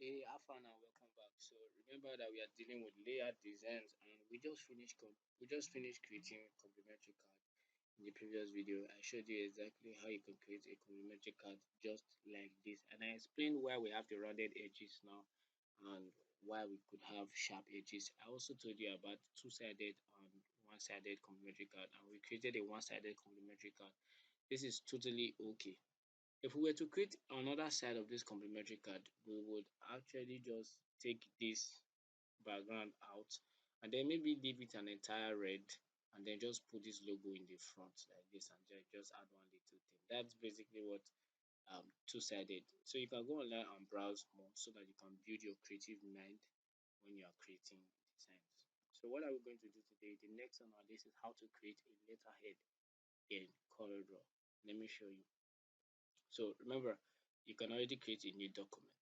Hey, Alpha, and welcome back. So remember that we are dealing with layered designs, and we just finished creating complementary card. In the previous video, I showed you exactly how you can create a complementary card just like this, and I explained why we have the rounded edges now and why we could have sharp edges. I also told you about two-sided and one-sided complementary card, and we created a one-sided complementary card. This is totally okay. If we were to create another side of this complementary card, we would actually just take this background out and then maybe leave it an entire red and then just put this logo in the front like this and just add one little thing. That's basically what two-sided. So you can go online and browse more so that you can build your creative mind when you are creating designs. So what are we going to do today? The next on our list is how to create a letterhead in CorelDRAW. Let me show you. So remember, you can already create a new document,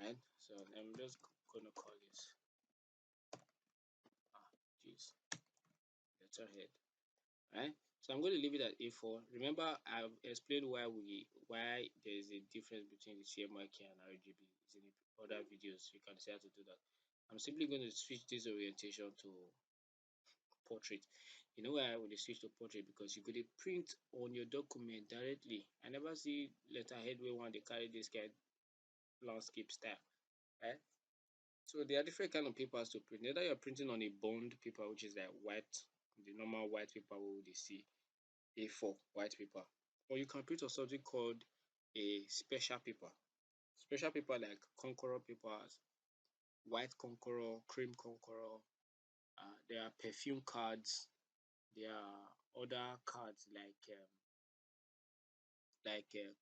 right? So I'm just gonna call this geez, letterhead, right? So I'm going to leave it at A4. Remember, I've explained why there is a difference between the CMYK and RGB. It's in the other videos. You can see how to do that. I'm simply going to switch this orientation to portrait. You know why I would switch to portrait? Because you could print on your document directly. I never see letterhead where one they carry this kind landscape style, right? So there are different kind of papers to print. Either you're printing on a bond paper, which is like white, the normal white paper we would see, A4 white paper, or you can print on something called a special paper. Special paper like Conqueror papers, white Conqueror, cream Conqueror. There are perfume cards. There are other cards like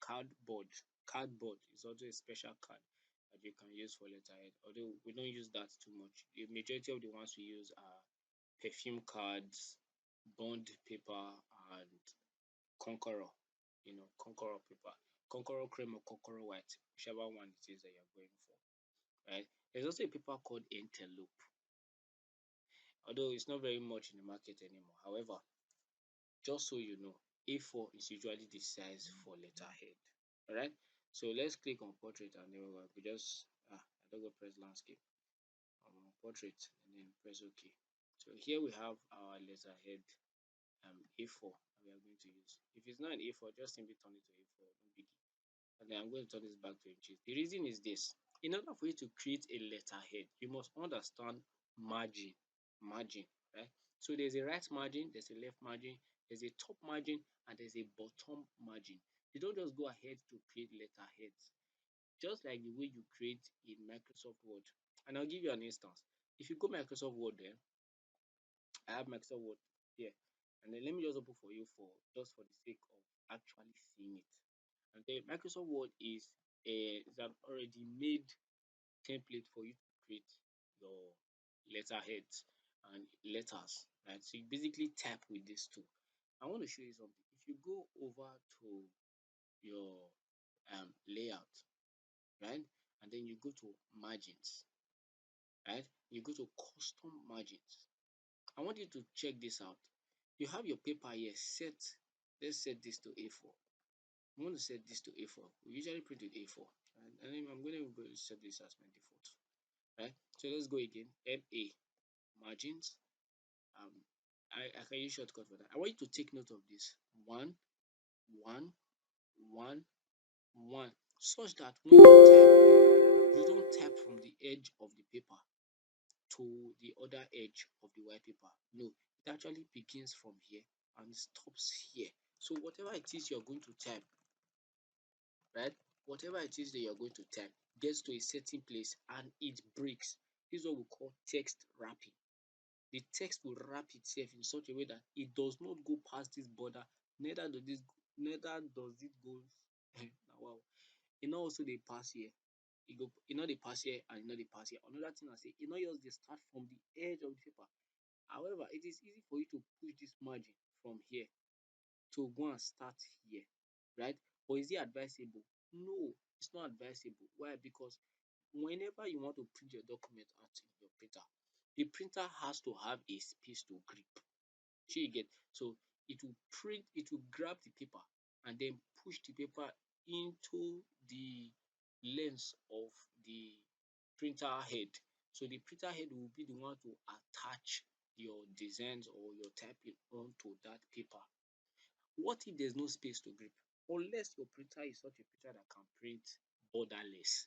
cardboard. Cardboard is also a special card that you can use for letterhead. Although we don't use that too much. The majority of the ones we use are perfume cards, bond paper, and Conqueror. Conqueror paper, Conqueror cream or Conqueror white, whichever one it is that you're going for. Right? There's also a paper called Interloop, although it's not very much in the market anymore. However, just so you know, A4 is usually the size for letterhead. Alright, so let's click on portrait and then we just I don't go press landscape. I'm on portrait and then press OK. So here we have our letterhead A4 we are going to use. If it's not an A4, just simply turn it to A4, no biggie. And then I'm going to turn this back to inches. The reason is this: in order for you to create a letterhead, you must understand margin. Margin, right? So there's a right margin, there's a left margin, there's a top margin, and there's a bottom margin. You don't just go ahead to create letterheads, just like the way you create in Microsoft Word. And I'll give you an instance. If you go Microsoft Word there, I have Microsoft Word here. And then let me just open for you for the sake of actually seeing it. And then Microsoft Word is an already made template for you to create your letterheads and letters, right? So you basically type with this tool. I want to show you something. If you go over to your layout, right, and then you go to margins, right, you go to custom margins. I want you to check this out. You have your paper here set. Let's set this to A4. I'm going to set this to A4. We usually print with A4, and then I'm going to set this as my default, right? So let's go again. MA margins. Um, I can use shortcut for that. I want you to take note of this: 1, 1, 1, 1, such that when you don't type from the edge of the paper to the other edge of the white paper. No, it actually begins from here and stops here. So whatever it is you're going to type, right? Whatever it is that you're going to type gets to a certain place and it breaks. This is what we call text wrapping. The text will wrap itself in such a way that it does not go past this border, neither does it go wow. It not also they pass here. They pass here and they pass here. Another thing I say, not just they start from the edge of the paper. However, it is easy for you to push this margin from here to go and start here, right? But is it advisable? No, it's not advisable. Why? Because whenever you want to print your document out in your printer, the printer has to have a space to grip. So you get, so it will grab the paper and then push the paper into the lens of the printer head. So the printer head will be the one to attach your designs or your typing onto that paper. What if there's no space to grip? Unless your printer is such a printer that can print borderless.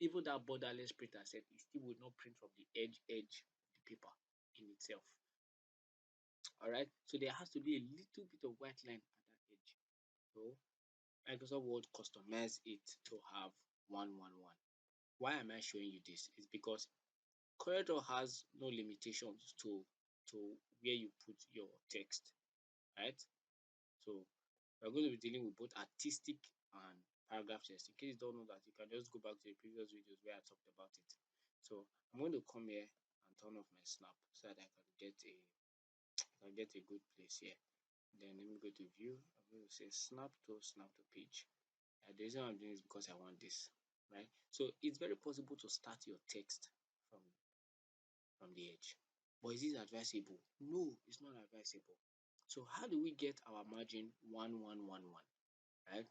Even that borderless printer set, it still will not print from the edge of the paper in itself. Alright, so there has to be a little bit of white line at that edge. So Microsoft Word customize it to have 111. Why am I showing you this? It's because Corel has no limitations to where you put your text, right? So we're going to be dealing with both artistic and paragraph text. In case you don't know that, you can just go back to the previous videos where I talked about it. So I'm going to come here and turn off my snap so that I can get a good place here. Then let me go to view. I'm going to say snap to page. The reason I'm doing is because I want this, right? So it's very possible to start your text from the edge. But is it advisable? No, it's not advisable. So how do we get our margin 1111? Right?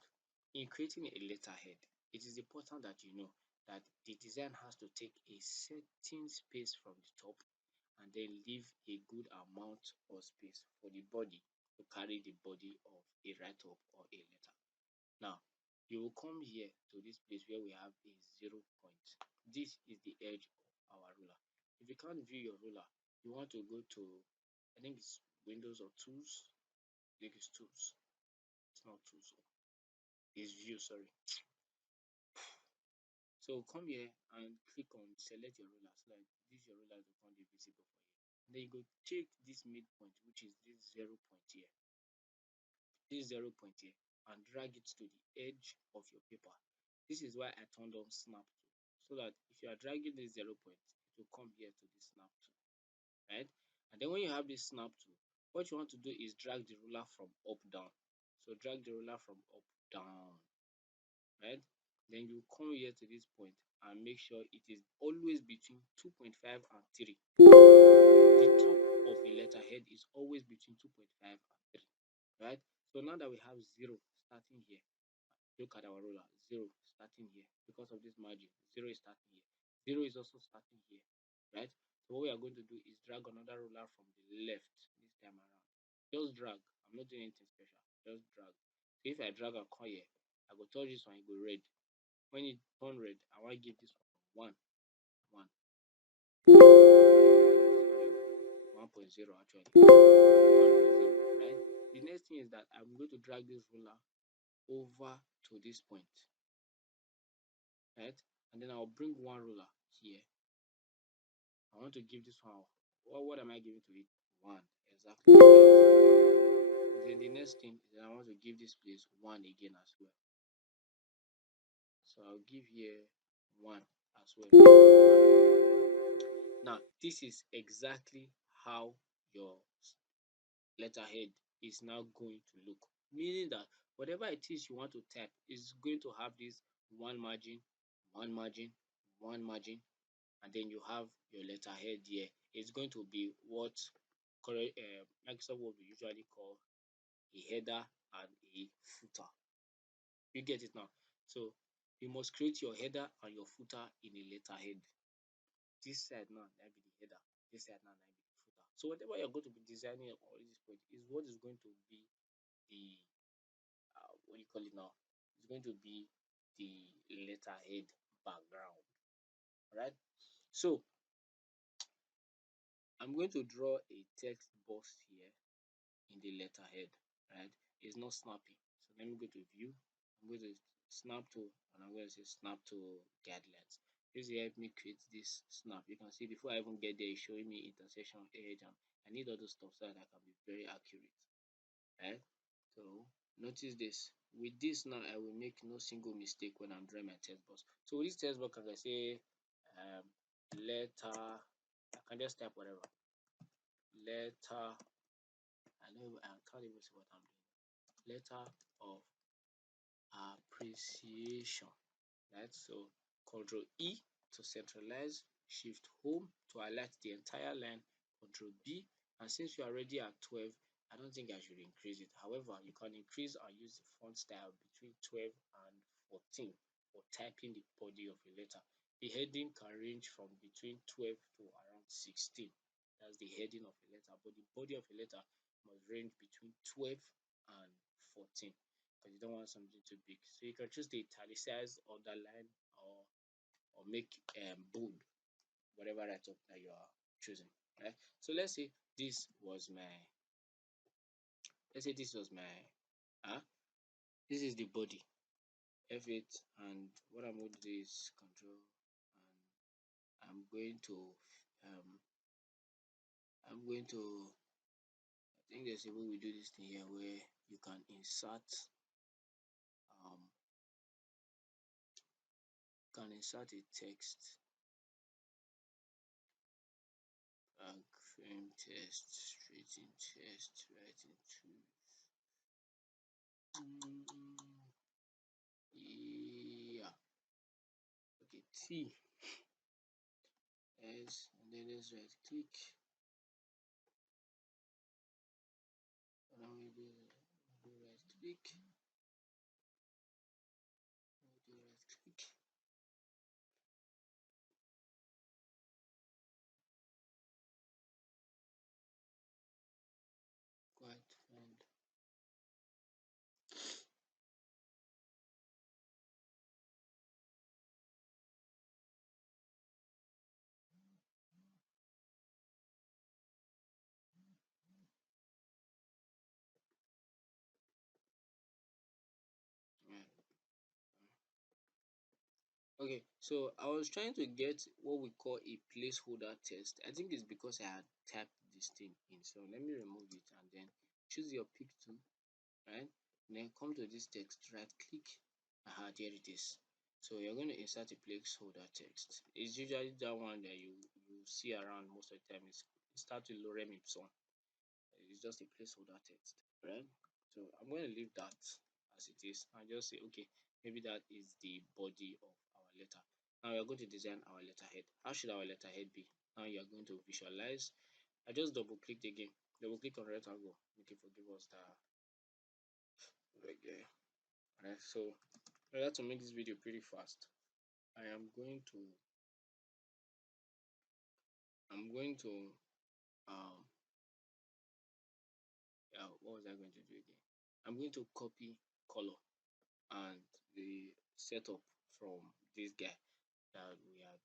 In creating a letterhead, it is important that you know that the design has to take a certain space from the top and then leave a good amount of space for the body to carry the body of a write-up or a letter. Now, you will come here to this place where we have a 0 point. This is the edge of our ruler. If you can't view your ruler, you want to go to, I think it's Windows or Tools. I think it's Tools. It's not Tools. It's View, sorry. So come here and click on select your ruler so that this your ruler will become visible for you. Then you go take this midpoint, which is this 0 point here. This 0 point here, and drag it to the edge of your paper. This is why I turned on snap to, so that if you are dragging this 0 point, it will come here to this snap to, right? And then when you have this snap to, what you want to do is drag the ruler from up down. So drag the ruler from up down, right? Then you come here to this point and make sure it is always between 2.5 and 3. The top of a letterhead is always between 2.5 and 3, right? So now that we have 0 starting here, look at our ruler, 0 starting here because of this margin. 0 is starting here. 0 is also starting here, right? So what we are going to do is drag another ruler from the left this time around. Just drag. I'm not doing anything special. Just drag. So if I drag a coin here, I go touch this one, it go red. When it turn red, I want to give this one 1. Sorry, 1.0 actually. 1.0, right? The next thing is that I'm going to drag this ruler over to this point, right? And then I'll bring one ruler here. I want to give this one, what am I giving to it? 1, exactly. Then the next thing is that I want to give this place 1 again as well. So I'll give here 1 as well. 1. Now, this is exactly how your letterhead is now going to look, meaning that whatever it is you want to type is going to have this one margin, one margin, one margin, and then you have your letterhead here. It's going to be what Microsoft Word will usually call a header and a footer. You get it now? So you must create your header and your footer in a letterhead. This side now might be the header, this side now might be the footer. So whatever you're going to be designing at this point is what is going to be the what do you call it now? It's going to be the letterhead background. Right? So I'm going to draw a text box here in the letterhead. Right? It's not snappy. So let me go to view. I'm going to snap to, and I'm going to say snap to guidelines. This will help me create this snap. You can see before I even get there, it's showing me intersection edge, and I need all those stuff so that I can be very accurate. Right? So notice this. With this now, I will make no single mistake when I'm drawing my text box. So with this text box, I can say letter. I can just type whatever. Letter. I can't even see what I'm doing. Letter of appreciation. Right. So Control E to centralize. Shift Home to highlight the entire line. Control B. And since you are already at 12, I don't think I should increase it. However, you can increase and use the font style between 12 and 14 for typing the body of a letter. The heading can range from between 12 to around 16. That's the heading of a letter, but the body of a letter must range between 12 and 14 because you don't want something too big. So you can choose the italicized, underline, or make bold, whatever write-up that you are choosing. Right. So let's say this was my this is the body F8, and what I'm going to do is control, and I'm going to um I'm going to I think there's a way we do this thing here where you can um insert a text, frame text, straight in text, right into yeah, okay, T S, and then let's right click, and then we do right click, quite find. Right. Okay, so I was trying to get what we call a placeholder text. I think it's because I had typed this thing in. So let me remove it and then choose your pick tool, right? And then come to this text, right click. There it is. So you're going to insert a placeholder text. It's usually that one that you see around most of the time. It starts with lorem ipsum. It's just a placeholder text, right? So I'm going to leave that as it is and just say, okay, maybe that is the body of our letter. Now we are going to design our letterhead. How should our letterhead be? Now you are going to visualize. I just double clicked again. Double click on rectangle. Okay, forgive us that right there. Alright, so in order to make this video pretty fast, I am going to I'm going to um yeah, what was I going to do again? I'm going to copy color and the setup from this guy that we had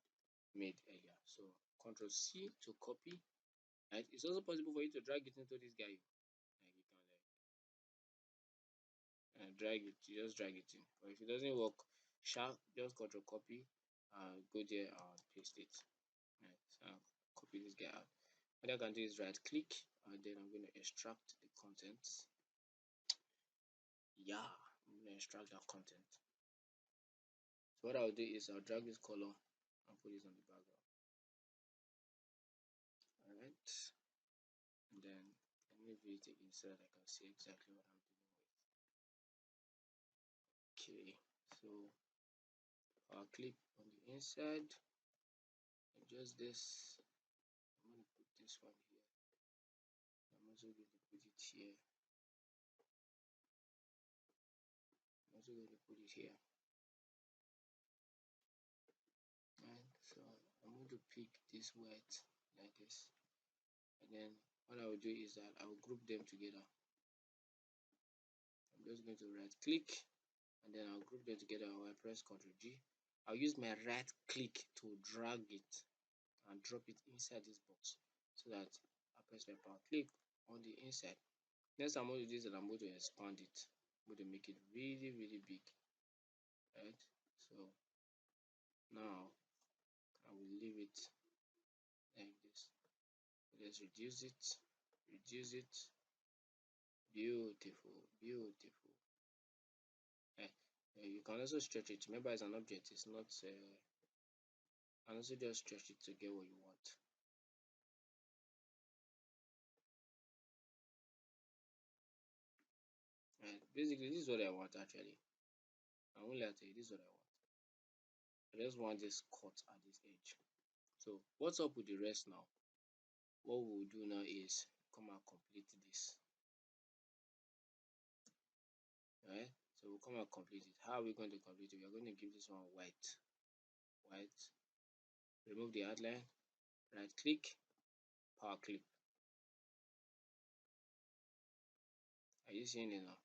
made earlier. So Control C to copy. Right? It's also possible for you to drag it into this guy. Like you can drag it, you just drag it in. But if it doesn't work, just Control copy and go there and paste it. Right? So I'll copy this guy out. What I can do is right click and then I'm going to extract the content. Yeah, I'm going to extract that content. So what I'll do is I'll drag this color and put this on the background. Alright. And then let me view it again so that I can see exactly what I'm dealing with. Okay, so I'll click on the inside, adjust this. I'm going to put this one here. I'm also going to put it here. I'm also going to put it here. And so I'm going to pick this white like this. And then what I will do is that I will group them together. I'm just going to right click and then I'll group them together while I press Ctrl G. I'll use my right click to drag it and drop it inside this box so that I press my power click on the inside. Next I'm going to do is that I'm going to expand it. I'm going to make it really big. Right? So now I will leave it like this. Let's reduce it. Reduce it. Beautiful. Eh, you can also stretch it. Remember, it's an object. It's not. And also just stretch it to get what you want. Right. Basically, this is what I want. Actually, I won't lie to you. This is what I want. I just want this cut at this edge. So what's up with the rest now? What we'll do now is come and complete this. Alright, so we'll come and complete it. How are we going to complete it? We are going to give this one white. remove the outline, right click, power clip. Are you seeing it now?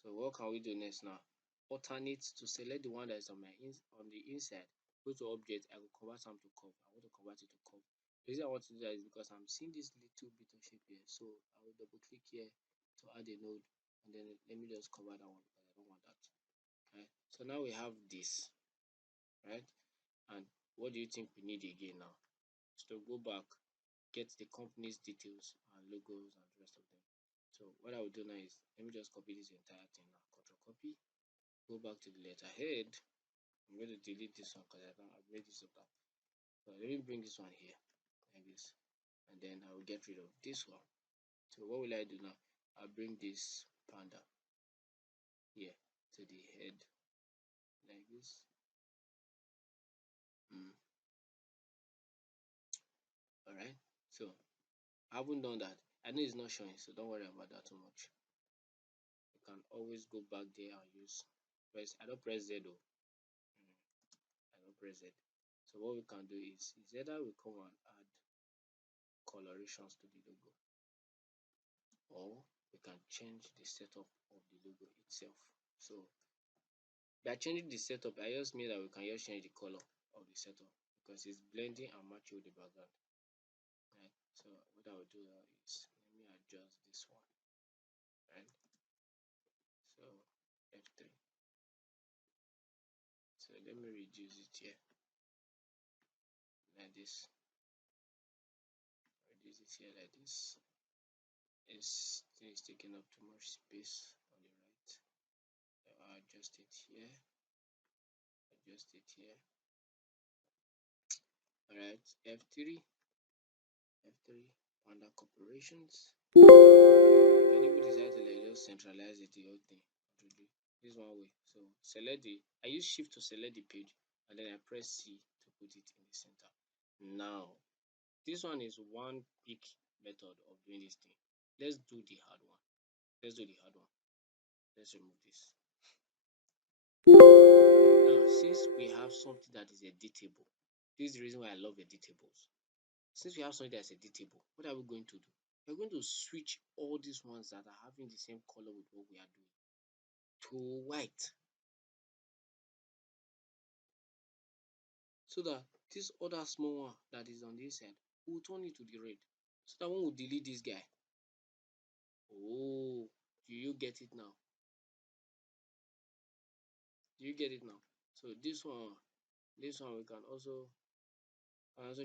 So what can we do next now? Alternate to select the one that is on the inside. Go to object, I will convert some to curve. I want to convert it to curve. The reason I want to do that is because I'm seeing this little bit of shape here. So I will double click here to add a node, and then let me just cover that one because I don't want that. Right. So now we have this, right? And what do you think we need again now? So go back, get the company's details and logos and the rest of them. So what I will do now is let me just copy this entire thing now. Control copy, go back to the letterhead. I'm going to delete this one because I've made this up. So let me bring this one here like this, and then I will get rid of this one. So what will I do now? I'll bring this panda here to the head like this. All right. So I haven't done that. I know it's not showing, so don't worry about that too much. You can always go back there and use press. I don't press Z though. I don't press Z. So what we can do is either we come and add colorations to the logo, or we can change the setup of the logo itself. So by changing the setup, I just mean that we can just change the color of the setup because it's blending and matching with the background. Right. So what I will do now is let me adjust this one. Right. So F3. So let me reduce it here like this. Reduce it here like this. It's taking up too much space on the right. So I'll adjust it here. Adjust it here. Alright, F3. F3 under corporations. You can even decide to like just centralize it, the whole thing. This one way. So select I use shift to select the page, and then I press C to put it in the center. Now this one is one quick method of doing this thing. Let's do the hard one. Let's do the hard one. Let's remove this. Now, since we have something that is editable, this is the reason why I love editables. Since we have something that's editable, what are we going to do? We're going to switch all these ones that are having the same color with what we are doing to white, so that this other small one that is on this side will turn it to the red. So that one will delete this guy. Oh, do you get it now? Do you get it now? So this one we can also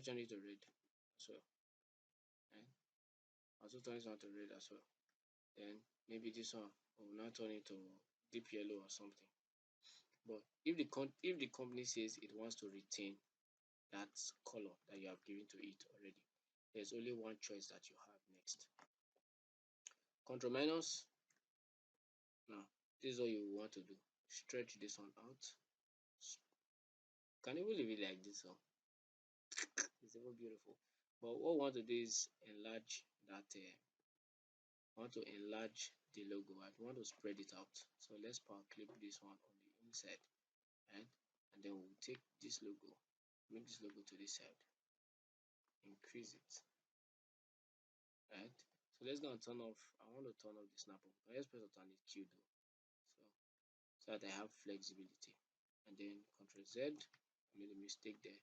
change it to red as well. Right? Also turn this one to red as well. Then maybe this one will now turn it to deep yellow or something. But if the company says it wants to retain that color that you have given to it already, there's only one choice that you have next. Control minus. Now this is what you want to do. Stretch this one out. Can even leave it like this one. It's even beautiful. But what we want to do is enlarge that. I want to enlarge the logo. I want to spread it out. So let's power clip this one on the inside, right? And then we'll take this logo, bring this logo to this side, increase it, right? So let's go and turn off. I want to turn off the snap off. Let's press alternate Q though. So that I have flexibility. And then Control Z. I made a mistake there.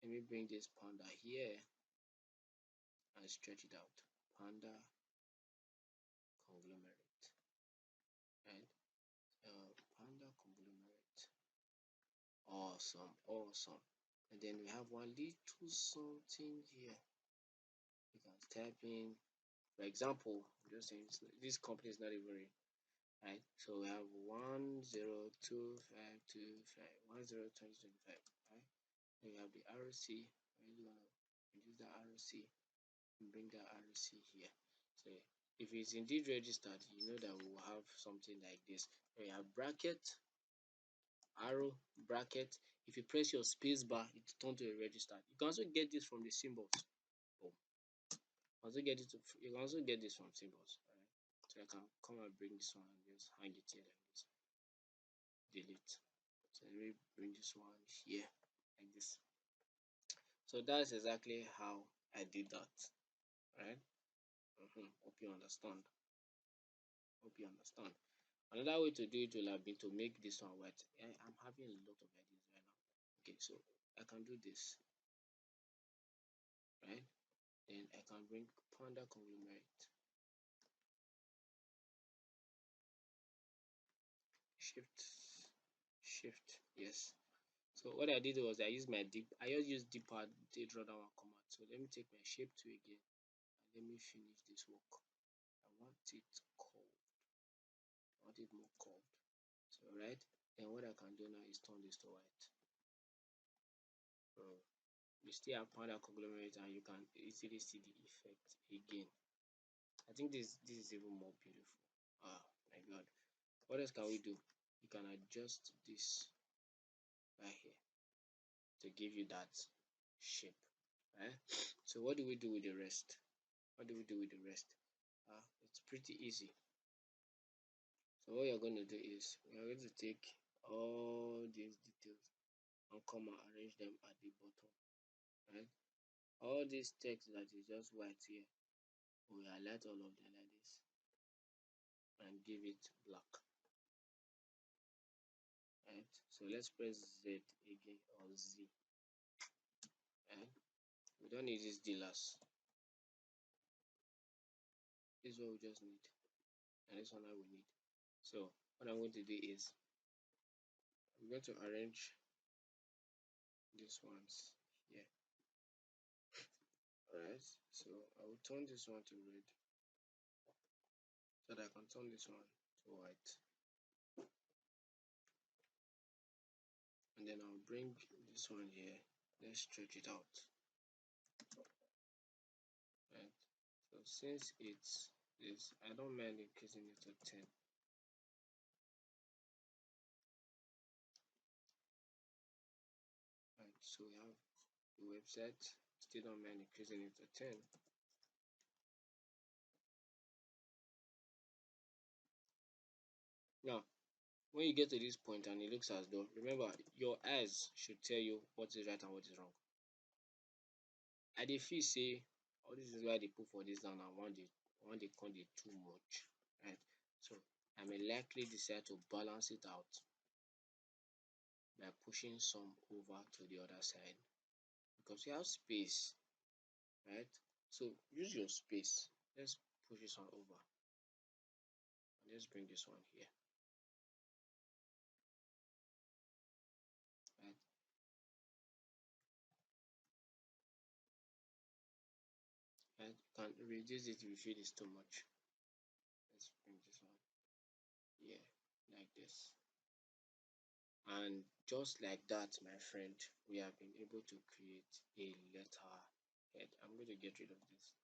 Let me bring this panda here and stretch it out. Panda conglomerate, right? Panda conglomerate. Awesome, awesome. And then we have one little something here. You can type in, for example, I'm just saying this company is not even real, right? So we have 102525 102025, right? Then we have the RC. We're really gonna reduce the RC and bring the RC here. So if it's indeed registered, you know that we will have something like this. We have bracket, arrow, bracket. If you press your space bar, it turns to a registered. You can also get this from the symbols. Boom. You can also get this from symbols. Alright. So I can come and bring this one and just hang it here like this. Delete. So let me bring this one here like this. So that's exactly how I did that, right? Hope you understand. Hope you understand. Another way to do it will have been to make this one white. I'm having a lot of ideas right now. Okay, so I can do this, right? Then I can bring panda conglomerate. Shift, shift, yes. So what I did was I used my deep, I just used deep pad, did draw that one command. So let me take my shape tool again and let me finish this work. I want it curved. I want it more curved. So right, then what I can do now is turn this to white. So you still have panda conglomerate and you can easily see the effect again. I think this is even more beautiful. Ah, my god. What else can we do? You can adjust this right here to give you that shape, right? So what do we do with the rest? What do we do with the rest? It's pretty easy. So what you're going to do is we are going to take all these details and come and arrange them at the bottom, right? All this text that is just white here, we highlight all of them like this and give it black, right? So let's press Z again or Z, right? We don't need these dealers. This is what we just need, and this one now we need. So what I'm going to do is I'm going to arrange these ones here. Alright, so I will turn this one to red so that I can turn this one to white. And then I'll bring this one here. Let's stretch it out. Right. So since it's this, I don't mind increasing it to 10. Right, so we have the website, still don't mind increasing it to 10. Now, when you get to this point and it looks as though, remember, your eyes should tell you what is right and what is wrong. I dey feel say all this is why they put for this down and one dey come dey too much, right? So I may likely decide to balance it out by pushing some over to the other side because you have space, right? So use your space. Let's push this one over and let's bring this one here, right? And you can reduce it if you feel it's too much. Let's bring this one here like this. And just like that, my friend, we have been able to create a letterhead. I'm going to get rid of this.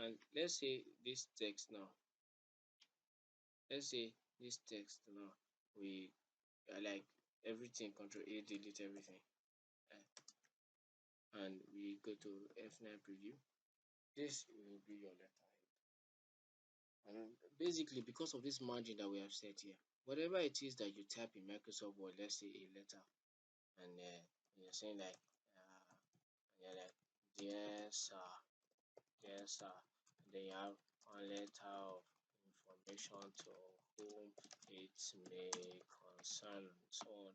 And let's say this text now, let's say this text now, we like everything, Control A, delete everything. And we go to F9 preview. This will be your letterhead. And basically, because of this margin that we have set here, whatever it is that you type in Microsoft Word, let's say a letter, and you're saying like, you're like, dear sir, yes, sir. They have one letter of information to whom it may concern, so on.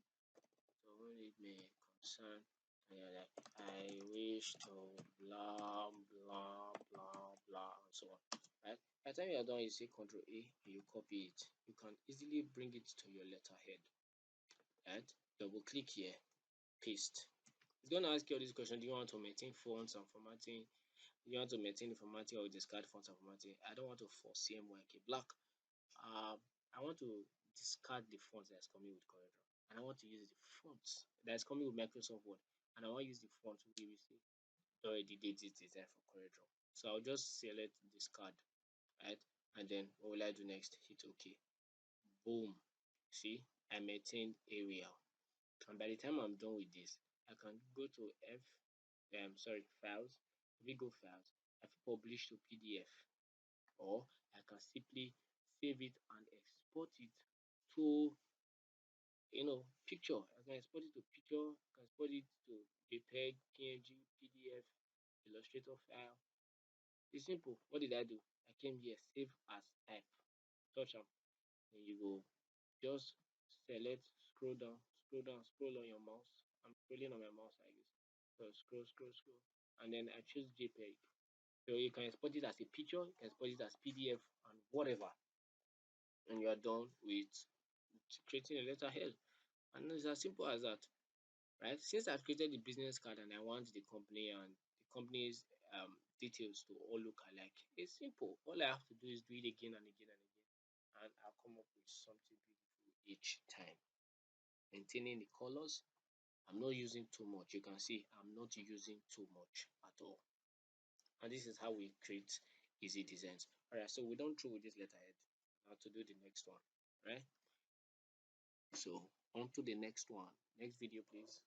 So whom it may concern, and you're like, I wish to blah blah blah blah and so on. Right? By the time you're done, you say Control A and you copy it. You can easily bring it to your letterhead. Right? Double click here, paste. It's gonna ask you all these questions. Do you want to maintain fonts and formatting? You want to maintain the formatting or discard fonts and formatting? I don't want to force CMYK black. I want to discard the fonts that's coming with Corel and I want to use the fonts that's coming with Microsoft Word, and I want to use the fonts we see already did this design for Corel. So I'll just select discard, right? And then what will I do next? Hit OK. Boom. See, I maintained area. And by the time I'm done with this, I can go to files. If we go files, I can publish to PDF, or I can simply save it and export it to picture. I can export it to picture, I can export it to JPEG, PNG, PDF, Illustrator file. It's simple. What did I do? I came here, save as type, touch am, then you go just select, scroll down, scroll on your mouse. I'm scrolling on my mouse like this. So scroll, and then I choose JPEG. So you can export it as a picture, you can export it as PDF and whatever, and you are done with creating a letterhead. And it's as simple as that, right? Since I've created the business card and I want the company and the company's details to all look alike, it's simple. All I have to do is do it again and again and again, and I'll come up with something beautiful each time. Maintaining the colors, I'm not using too much. You can see I'm not using too much at all. And this is how we create easy designs. All right, so we're done through with this letterhead. Now to do the next one, right? So on to the next one. Next video, please.